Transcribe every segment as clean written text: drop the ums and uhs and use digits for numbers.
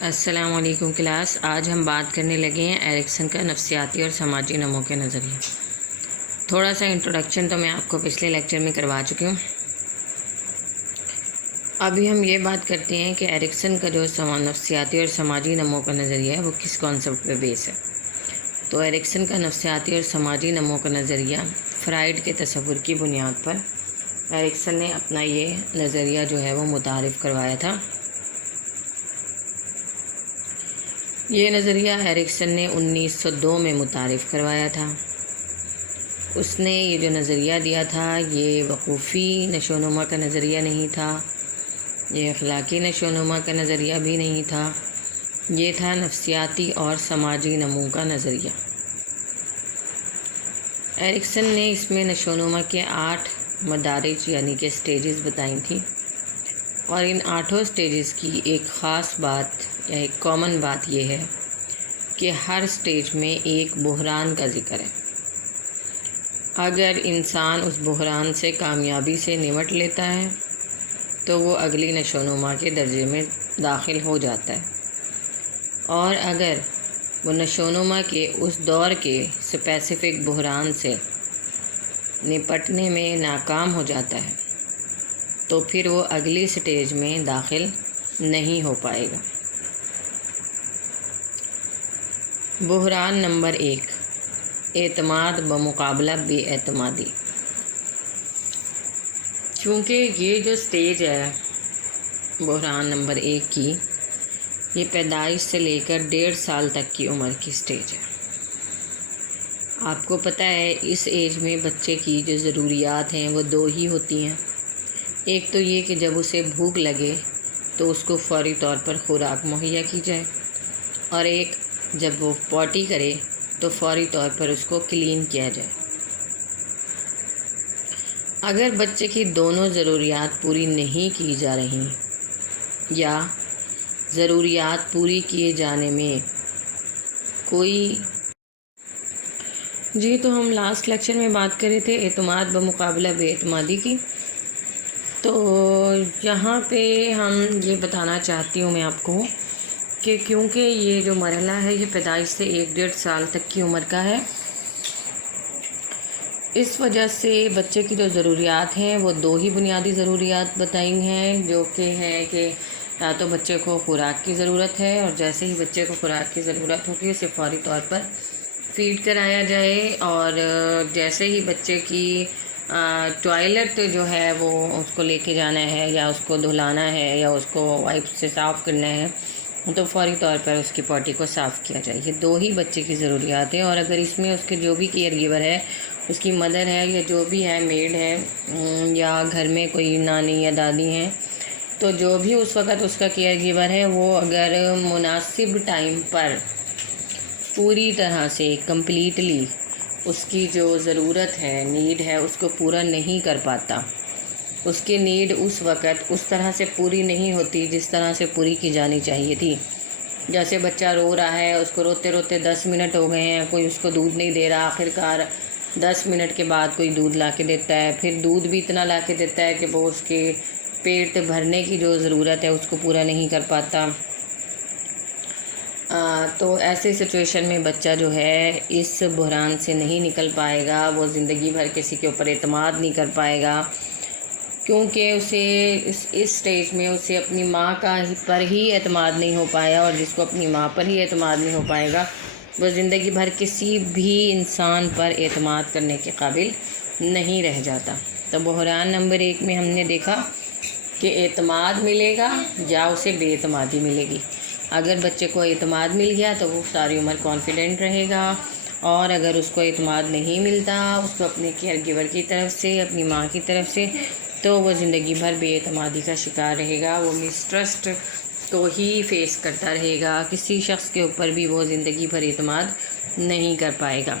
السلام علیکم کلاس. آج ہم بات کرنے لگے ہیں ایرکسن کا نفسیاتی اور سماجی نمو کے نظریہ. تھوڑا سا انٹروڈکشن تو میں آپ کو پچھلے لیکچر میں کروا چکی ہوں. ابھی ہم یہ بات کرتے ہیں کہ ایرکسن کا جو نفسیاتی اور سماجی نمو کا نظریہ ہے وہ کس کانسیپٹ پہ بیس ہے. تو ایرکسن کا نفسیاتی اور سماجی نمو کا نظریہ فرائیڈ کے تصور کی بنیاد پر ایرکسن نے اپنا یہ نظریہ جو ہے وہ متعارف کروایا تھا. یہ نظریہ ایرکسن نے 1902 میں متعارف کروایا تھا. اس نے یہ جو نظریہ دیا تھا یہ وقوفی نشو و نما کا نظریہ نہیں تھا، یہ اخلاقی نشو و نما کا نظریہ بھی نہیں تھا، یہ تھا نفسیاتی اور سماجی نمو کا نظریہ. ایرکسن نے اس میں نشو و نما کے 8 مدارج یعنی کہ سٹیجز بتائی تھیں، اور ان 8 سٹیجز کی ایک خاص بات یا ایک کامن بات یہ ہے کہ ہر سٹیج میں ایک بحران کا ذکر ہے. اگر انسان اس بحران سے کامیابی سے نمٹ لیتا ہے تو وہ اگلی نشو و نما کے درجے میں داخل ہو جاتا ہے، اور اگر وہ نشو و نما کے اس دور کے اسپیسیفک بحران سے نپٹنے میں ناکام ہو جاتا ہے تو پھر وہ اگلی سٹیج میں داخل نہیں ہو پائے گا. بحران نمبر 1، اعتماد بمقابلہ بے اعتمادی. کیونکہ یہ جو سٹیج ہے بحران نمبر 1 کی، یہ پیدائش سے لے کر 1.5 سال تک کی عمر کی سٹیج ہے. آپ کو پتہ ہے اس ایج میں بچے کی جو ضروریات ہیں وہ 2 ہی ہوتی ہیں. ایک تو یہ کہ جب اسے بھوک لگے تو اس کو فوری طور پر خوراک مہیا کی جائے، اور ایک جب وہ پوٹی کرے تو فوری طور پر اس کو کلین کیا جائے. اگر بچے کی دونوں ضروریات پوری نہیں کی جا رہی یا ضروریات پوری کیے جانے میں کوئی تو ہم لاسٹ لیکچر میں بات کر رہے تھے اعتماد بمقابلہ بے اعتمادی کی. تو یہاں پہ ہم یہ بتانا چاہتی ہوں میں آپ کو کہ کیونکہ یہ جو مرحلہ ہے یہ پیدائش سے 1.5 سال تک کی عمر کا ہے، اس وجہ سے بچے کی جو ضروریات ہیں وہ 2 ہی بنیادی ضروریات بتائی ہیں، جو کہ ہے کہ یا تو بچے کو خوراک کی ضرورت ہے، اور جیسے ہی بچے کو خوراک کی ضرورت ہوتی ہے اسے فوری طور پر فیڈ کرایا جائے، اور جیسے ہی بچے کی ٹوائلٹ جو ہے وہ اس کو لے کے جانا ہے یا اس کو دھلانا ہے یا اس کو وائپ سے صاف کرنا ہے تو فوری طور پر اس کی پوٹی کو صاف کیا جائے. یہ 2 ہی بچے کی ضروریات ہیں، اور اگر اس میں اس کے جو بھی کیئر گیور ہے، اس کی مدر ہے یا جو بھی ہے میڈ ہے یا گھر میں کوئی نانی یا دادی ہیں، تو جو بھی اس وقت اس کا کیئر گیور ہے وہ اگر مناسب ٹائم پر پوری طرح سے کمپلیٹلی اس کی جو ضرورت ہے، نیڈ ہے، اس کو پورا نہیں کر پاتا، اس کی نیڈ اس وقت اس طرح سے پوری نہیں ہوتی جس طرح سے پوری کی جانی چاہیے تھی. جیسے بچہ رو رہا ہے، اس کو روتے روتے 10 منٹ ہو گئے ہیں، کوئی اس کو دودھ نہیں دے رہا، آخر کار 10 منٹ کے بعد کوئی دودھ لا کے دیتا ہے، پھر دودھ بھی اتنا لا کے دیتا ہے کہ وہ اس کے پیٹ بھرنے کی جو ضرورت ہے اس کو پورا نہیں کر پاتا. تو ایسے سچویشن میں بچہ جو ہے اس بحران سے نہیں نکل پائے گا، وہ زندگی بھر کسی کے اوپر اعتماد نہیں کر پائے گا، کیونکہ اسے اس سٹیج میں اسے اپنی ماں پر ہی اعتماد نہیں ہو پایا، اور جس کو اپنی ماں پر ہی اعتماد نہیں ہو پائے گا وہ زندگی بھر کسی بھی انسان پر اعتماد کرنے کے قابل نہیں رہ جاتا. تو بحران نمبر 1 میں ہم نے دیکھا کہ اعتماد ملے گا یا اسے بے اعتمادی ملے گی. اگر بچے کو اعتماد مل گیا تو وہ ساری عمر کانفیڈنٹ رہے گا، اور اگر اس کو اعتماد نہیں ملتا اس کو اپنے کیئر گیور کی طرف سے، اپنی ماں کی طرف سے، تو وہ زندگی بھر بے اعتمادی کا شکار رہے گا. وہ مسٹرسٹ کو ہی فیس کرتا رہے گا، کسی شخص کے اوپر بھی وہ زندگی بھر اعتماد نہیں کر پائے گا.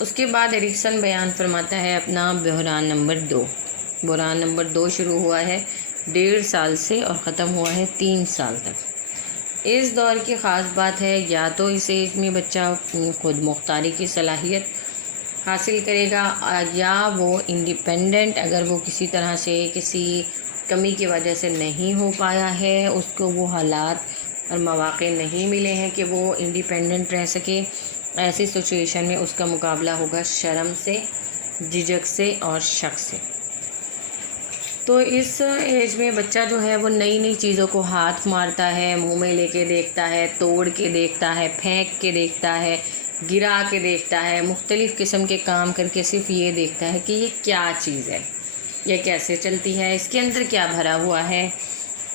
اس کے بعد ایرکسن بیان فرماتا ہے اپنا بحران نمبر 2. بحران نمبر 2 شروع ہوا ہے 1.5 سال سے اور ختم ہوا ہے 3 سال تک. اس دور کی خاص بات ہے یا تو اس ایج میں بچہ خود مختاری کی صلاحیت حاصل کرے گا، یا وہ انڈیپینڈنٹ اگر وہ کسی طرح سے کسی کمی کی وجہ سے نہیں ہو پایا ہے، اس کو وہ حالات اور مواقع نہیں ملے ہیں کہ وہ انڈیپینڈنٹ رہ سکے، ایسی سچویشن میں اس کا مقابلہ ہوگا شرم سے، جھجک سے اور شک سے۔ تو اس ایج میں بچہ جو ہے وہ نئی نئی چیزوں کو ہاتھ مارتا ہے، منہ میں لے کے دیکھتا ہے، توڑ کے دیکھتا ہے، پھینک کے دیکھتا ہے، گرا کے دیکھتا ہے، مختلف قسم کے کام کر کے صرف یہ دیکھتا ہے کہ یہ کیا چیز ہے، یہ کیسے چلتی ہے، اس کے اندر کیا بھرا ہوا ہے،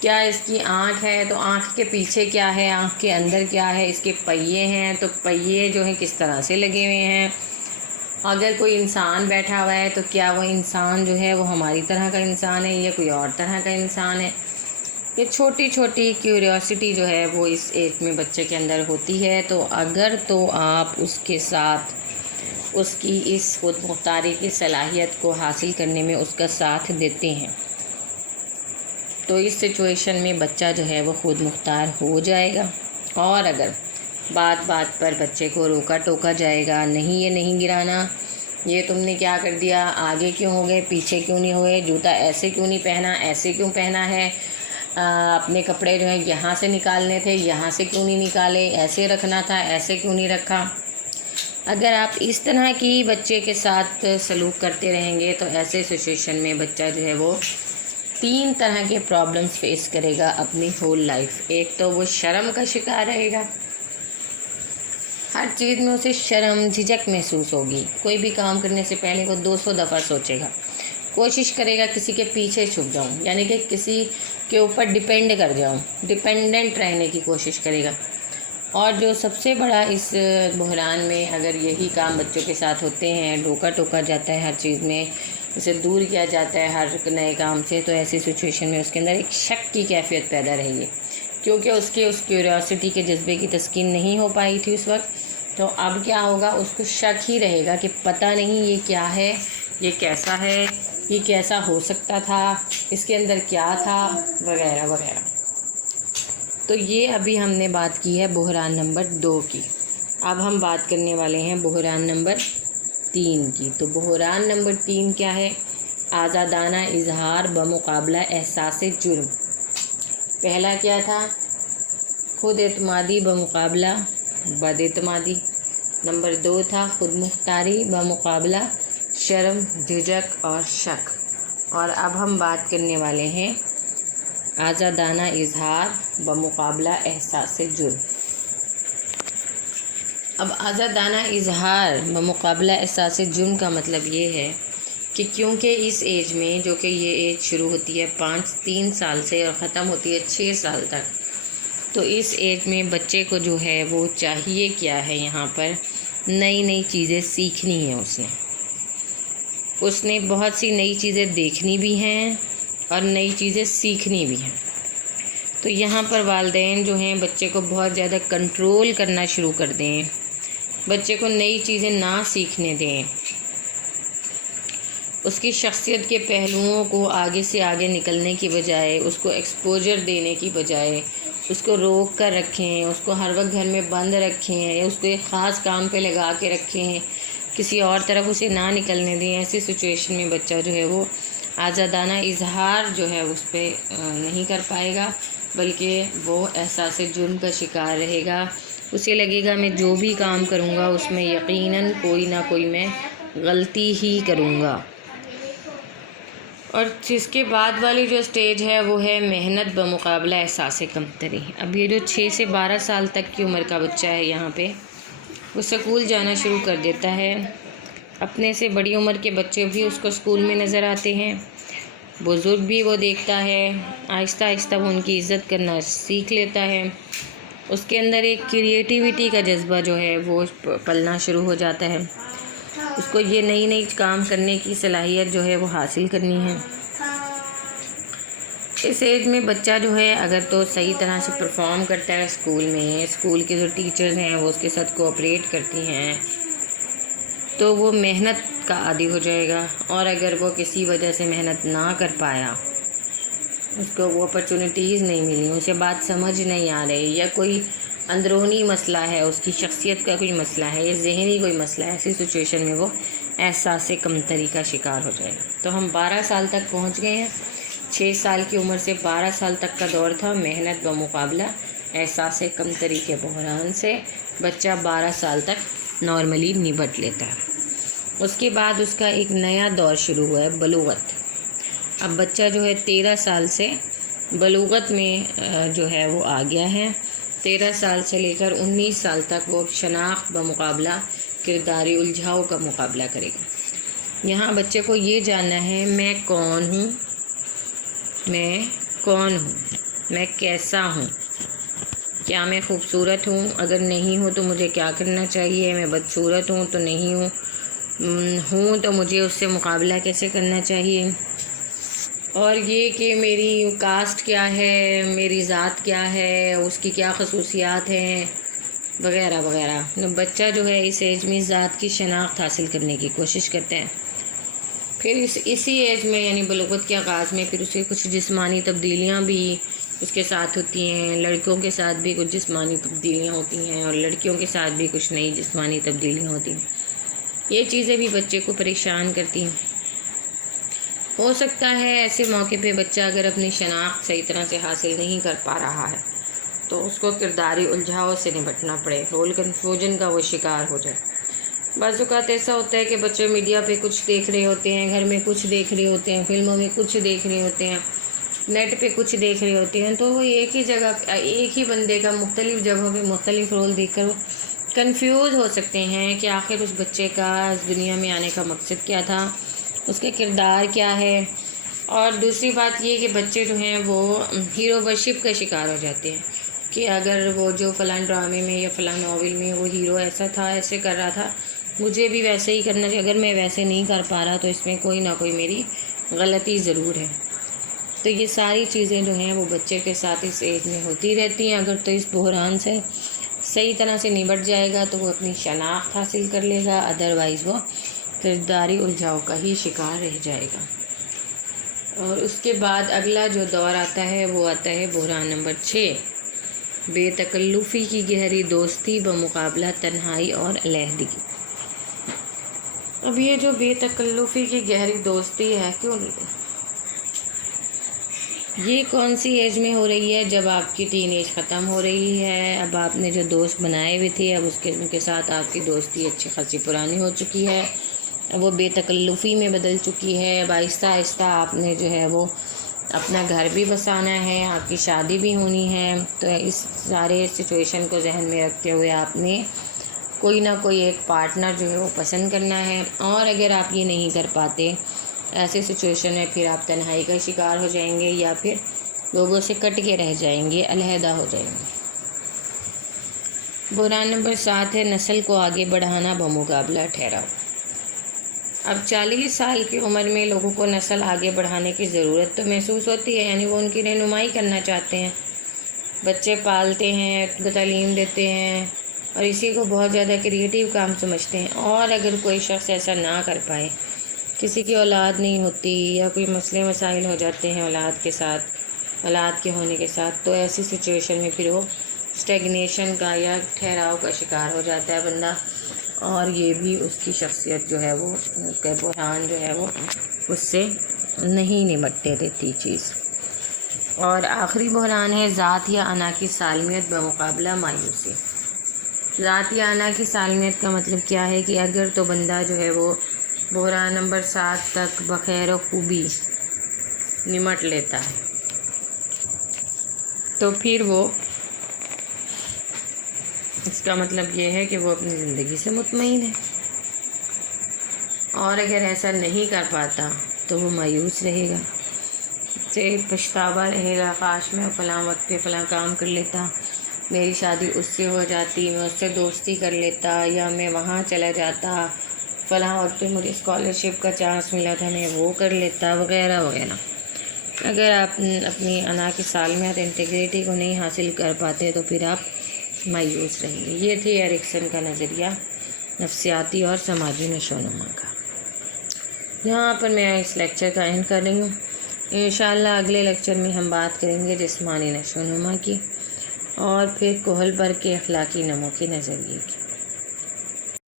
کیا اس کی آنکھ ہے تو آنکھ کے پیچھے کیا ہے، آنکھ کے اندر کیا ہے، اس کے پہیے ہیں تو پہیے جو ہیں کس طرح سے لگے ہوئے ہیں، اگر کوئی انسان بیٹھا ہوا ہے تو کیا وہ انسان جو ہے وہ ہماری طرح کا انسان ہے یا کوئی اور طرح کا انسان ہے۔ یہ چھوٹی چھوٹی کیوریوسٹی جو ہے وہ اس ایج میں بچے کے اندر ہوتی ہے، تو اگر تو آپ اس کے ساتھ اس کی اس خود مختاری کی صلاحیت کو حاصل کرنے میں اس کا ساتھ دیتے ہیں تو اس سچویشن میں بچہ جو ہے وہ خود مختار ہو جائے گا۔ اور اگر بات بات پر بچے کو روکا ٹوکا جائے گا، نہیں یہ نہیں گرانا، یہ تم نے کیا کر دیا، آگے کیوں ہو گئے، پیچھے کیوں نہیں ہوئے، جوتا ایسے کیوں نہیں پہنا، ایسے کیوں پہنا ہے، اپنے کپڑے جو ہیں یہاں سے نکالنے تھے، یہاں سے کیوں نہیں نکالے، ایسے رکھنا تھا، ایسے کیوں نہیں رکھا، اگر آپ اس طرح کی بچے کے ساتھ سلوک کرتے رہیں گے تو ایسے سچویشن میں بچہ جو ہے وہ 3 طرح کے پرابلمس فیس کرے گا اپنی ہول لائف۔ ایک تو وہ شرم کا شکار رہے گا، ہر چیز میں اسے شرم جھجک محسوس ہوگی، کوئی بھی کام کرنے سے پہلے وہ 200 دفعہ سوچے گا، کوشش کرے گا کسی کے پیچھے چھپ جاؤں، یعنی کہ کسی کے اوپر ڈیپینڈ کر جاؤں، ڈیپینڈنٹ رہنے کی کوشش کرے گا۔ اور جو سب سے بڑا اس بحران میں اگر یہی کام بچوں کے ساتھ ہوتے ہیں، روکا ٹوکا جاتا ہے ہر چیز میں، اسے دور کیا جاتا ہے ہر نئے کام سے، تو ایسی سچویشن میں اس کے اندر ایک شک کی کیفیت پیدا رہے گی، کیونکہ اس کے اس کیوریوسٹی کے جذبے کی تسکین نہیں ہو پائی تھی اس وقت، تو اب کیا ہوگا، اس کو شک ہی رہے گا کہ پتہ نہیں یہ کیا ہے، یہ کیسا ہے، یہ کیسا ہو سکتا تھا، اس کے اندر کیا تھا، وغیرہ وغیرہ۔ تو یہ ابھی ہم نے بات کی ہے بحران نمبر 2 کی۔ اب ہم بات کرنے والے ہیں بحران نمبر 3 کی۔ تو بحران نمبر 3 کیا ہے؟ آزادانہ اظہار بمقابلہ احساس جرم۔ پہلا کیا تھا؟ خود اعتمادی بمقابلہ بد اعتمادی۔ نمبر 2 تھا خود مختاری بمقابلہ شرم، جھجک اور شک۔ اور اب ہم بات کرنے والے ہیں آزادانہ اظہار بمقابلہ احساس جرم۔ اب آزادانہ اظہار بمقابلہ احساس جرم کا مطلب یہ ہے کہ کیونکہ اس ایج میں، جو کہ یہ ایج شروع ہوتی ہے 3 سال سے اور ختم ہوتی ہے 6 سال تک، تو اس ایج میں بچے کو جو ہے وہ چاہیے کیا ہے، یہاں پر نئی نئی چیزیں سیکھنی ہیں، اس نے بہت سی نئی چیزیں دیکھنی بھی ہیں اور نئی چیزیں سیکھنی بھی ہیں۔ تو یہاں پر والدین جو ہیں بچے کو بہت زیادہ کنٹرول کرنا شروع کر دیں، بچے کو نئی چیزیں نہ سیکھنے دیں، اس کی شخصیت کے پہلوؤں کو آگے سے آگے نکلنے کی بجائے، اس کو ایکسپوجر دینے کی بجائے اس کو روک کر رکھیں، اس کو ہر وقت گھر میں بند رکھیں، اس کو ایک خاص کام پہ لگا کے رکھیں، کسی اور طرف اسے نہ نکلنے دیں۔ ایسی سچویشن میں بچہ جو ہے وہ آزادانہ اظہار جو ہے اس پہ نہیں کر پائے گا، بلکہ وہ احساس جرم کا شکار رہے گا۔ اسے لگے گا میں جو بھی کام کروں گا اس میں یقیناً کوئی نہ کوئی میں غلطی ہی کروں گا۔ اور جس کے بعد والی جو سٹیج ہے وہ ہے محنت بمقابلہ احساس کمتری۔ اب یہ جو 6 سے 12 سال تک کی عمر کا بچہ ہے، یہاں پہ وہ اسکول جانا شروع کر دیتا ہے، اپنے سے بڑی عمر کے بچے بھی اس کو اسکول میں نظر آتے ہیں، بزرگ بھی وہ دیکھتا ہے، آہستہ آہستہ وہ ان کی عزت کرنا سیکھ لیتا ہے، اس کے اندر ایک کریٹیوٹی کا جذبہ جو ہے وہ پلنا شروع ہو جاتا ہے، اس کو یہ نئی نئی کام کرنے کی صلاحیت جو ہے وہ حاصل کرنی ہے۔ اس ایج میں بچہ جو ہے اگر تو صحیح طرح سے پرفارم کرتا ہے اسکول میں، اسکول کے جو ٹیچرز ہیں وہ اس کے ساتھ کوآپریٹ کرتی ہیں، تو وہ محنت کا عادی ہو جائے گا۔ اور اگر وہ کسی وجہ سے محنت نہ کر پایا، اس کو وہ اپرچونیٹیز نہیں ملی، اسے بات سمجھ نہیں آ رہی، یا کوئی اندرونی مسئلہ ہے، اس کی شخصیت کا کوئی مسئلہ ہے یا ذہنی کوئی مسئلہ ہے، ایسی سچویشن میں وہ احساس کمتری کا شکار ہو جائے گا۔ تو ہم 12 سال تک پہنچ گئے ہیں۔ 6 سال کی عمر سے 12 سال تک کا دور تھا محنت بمقابلہ احساس کمتری کے بحران سے بچہ 12 سال تک نارملی نبٹ لیتا ہے۔ اس کے بعد اس کا ایک نیا دور شروع ہوا ہے بلوغت۔ اب بچہ جو ہے 13 سال سے بلوغت میں جو ہے وہ آ گیا ہے۔ 13 سال سے لے کر 19 سال تک وہ شناخت بمقابلہ کرداری الجھاؤ کا مقابلہ کرے گا۔ یہاں بچے کو یہ جاننا ہے میں کون ہوں، میں کیسا ہوں، کیا میں خوبصورت ہوں، اگر نہیں ہوں تو مجھے کیا کرنا چاہیے، میں بدصورت ہوں تو نہیں ہوں تو مجھے اس سے مقابلہ کیسے کرنا چاہیے، اور یہ کہ میری کاسٹ کیا ہے، میری ذات کیا ہے، اس کی کیا خصوصیات ہیں وغیرہ وغیرہ۔ بچہ جو ہے اس ایج میں ذات کی شناخت حاصل کرنے کی کوشش کرتے ہیں۔ پھر اسی ایج میں یعنی بلوغت کے آغاز میں پھر اسے کچھ جسمانی تبدیلیاں بھی اس کے ساتھ ہوتی ہیں۔ لڑکوں کے ساتھ بھی کچھ جسمانی تبدیلیاں ہوتی ہیں اور لڑکیوں کے ساتھ بھی کچھ نئی جسمانی تبدیلیاں ہوتی ہیں۔ یہ چیزیں بھی بچے کو پریشان کرتی ہیں۔ ہو سکتا ہے ایسے موقع پہ بچہ اگر اپنی شناخت صحیح طرح سے حاصل نہیں کر پا رہا ہے تو اس کو کرداری الجھاؤ سے نمٹنا پڑے، رول کنفیوژن کا وہ شکار ہو جائے۔ بعض اوقات ایسا ہوتا ہے کہ بچے میڈیا پہ کچھ دیکھ رہے ہوتے ہیں، گھر میں کچھ دیکھ رہے ہوتے ہیں، فلموں میں کچھ دیکھ رہے ہوتے ہیں، نیٹ پہ کچھ دیکھ رہے ہوتے ہیں، تو وہ ایک ہی جگہ ایک ہی بندے کا مختلف جگہوں پہ مختلف رول دیکھ کر وہ کنفیوز ہو سکتے ہیں کہ آخر اس بچے کا اس دنیا میں آنے کا مقصد کیا تھا، اس کے کردار کیا ہے۔ اور دوسری بات یہ کہ بچے جو ہیں وہ ہیرو ورشپ کا شکار ہو جاتے ہیں کہ اگر وہ جو فلاں ڈرامے میں یا فلاں ناول میں وہ ہیرو ایسا تھا، ایسے کر رہا تھا، مجھے بھی ویسے ہی کرنا چاہیے، اگر میں ویسے نہیں کر پا رہا تو اس میں کوئی نہ کوئی میری غلطی ضرور ہے۔ تو یہ ساری چیزیں جو ہیں وہ بچے کے ساتھ اس ایج میں ہوتی رہتی ہیں۔ اگر تو اس بحران سے صحیح طرح سے نمٹ جائے گا تو وہ اپنی شناخت حاصل کر لے گا، ادروائز وہ کرداری الجھاؤ کا ہی شکار رہ جائے گا۔ اور اس کے بعد اگلا جو دور آتا ہے وہ آتا ہے بحران نمبر 6، بے تکلفی کی گہری دوستی بمقابلہ تنہائی اور علیحدگی۔ اب یہ جو بے تکلفی کی گہری دوستی ہے یہ کون سی ایج میں ہو رہی ہے؟ جب آپ کی ٹین ایج ختم ہو رہی ہے، اب آپ نے جو دوست بنائے ہوئے تھے اب ان کے ساتھ آپ کی دوستی اچھی خاصی پرانی ہو چکی ہے، اب وہ بے تکلفی میں بدل چکی ہے۔ اب آہستہ آہستہ آپ نے جو ہے وہ اپنا گھر بھی بسانا ہے، آپ کی شادی بھی ہونی ہے، تو اس سارے سچویشن کو ذہن میں رکھتے ہوئے آپ نے کوئی نہ کوئی ایک پارٹنر جو ہے وہ پسند کرنا ہے۔ اور اگر آپ یہ نہیں کر پاتے ایسے سچویشن میں پھر آپ تنہائی کا شکار ہو جائیں گے یا پھر لوگوں سے کٹ کے رہ جائیں گے، علیحدہ ہو جائیں گے۔ بحران نمبر 7 ہے نسل کو آگے بڑھانا بمقابلہ ٹھہراؤ۔ اب 40 سال کی عمر میں لوگوں کو نسل آگے بڑھانے کی ضرورت تو محسوس ہوتی ہے، یعنی وہ ان کی رہنمائی کرنا چاہتے ہیں، بچے پالتے ہیں، تعلیم دیتے ہیں اور اسی کو بہت زیادہ کریٹیو کام سمجھتے ہیں۔ اور اگر کوئی شخص ایسا نہ کر پائے، کسی کی اولاد نہیں ہوتی یا کوئی مسئلے مسائل ہو جاتے ہیں اولاد کے ہونے کے ساتھ، تو ایسی سچویشن میں پھر وہ اسٹیگنیشن کا یا ٹھہراؤ کا شکار ہو جاتا ہے بندہ، اور یہ بھی اس کی شخصیت جو ہے وہ کا بحران جو ہے وہ اس سے نہیں نمٹنے دیتی چیز۔ اور آخری بحران ہے ذات یا انا کی سالمیت بمقابلہ مایوسی۔ ذات یا انا کی سالمیت کا مطلب کیا ہے کہ اگر تو بندہ جو ہے وہ بحران نمبر 7 تک بخیر و خوبی نمٹ لیتا ہے تو پھر وہ اس کا مطلب یہ ہے کہ وہ اپنی زندگی سے مطمئن ہے، اور اگر ایسا نہیں کر پاتا تو وہ مایوس رہے گا، سے پچھتاوا رہے گا، کاش میں فلاں وقت پہ فلاں کام کر لیتا، میری شادی اس سے ہو جاتی، میں اس سے دوستی کر لیتا، یا میں وہاں چلا جاتا، فلاں وقت پہ مجھے اسکالرشپ کا چانس ملا تھا میں وہ کر لیتا، وغیرہ وغیرہ۔ اگر آپ اپنی انا کی سالمیت انٹیگریٹی کو نہیں حاصل کر پاتے تو پھر آپ مایوس رہیں گے۔ یہ تھی ایرکسن کا نظریہ نفسیاتی اور سماجی نشو و نما کا۔ یہاں پر میں اس لیکچر کا اینڈ کر رہی ہوں۔ انشاءاللہ اگلے لیکچر میں ہم بات کریں گے جسمانی نشو و نما کی اور پھر کوہلبرگ کے اخلاقی نمو کے نظریے کی۔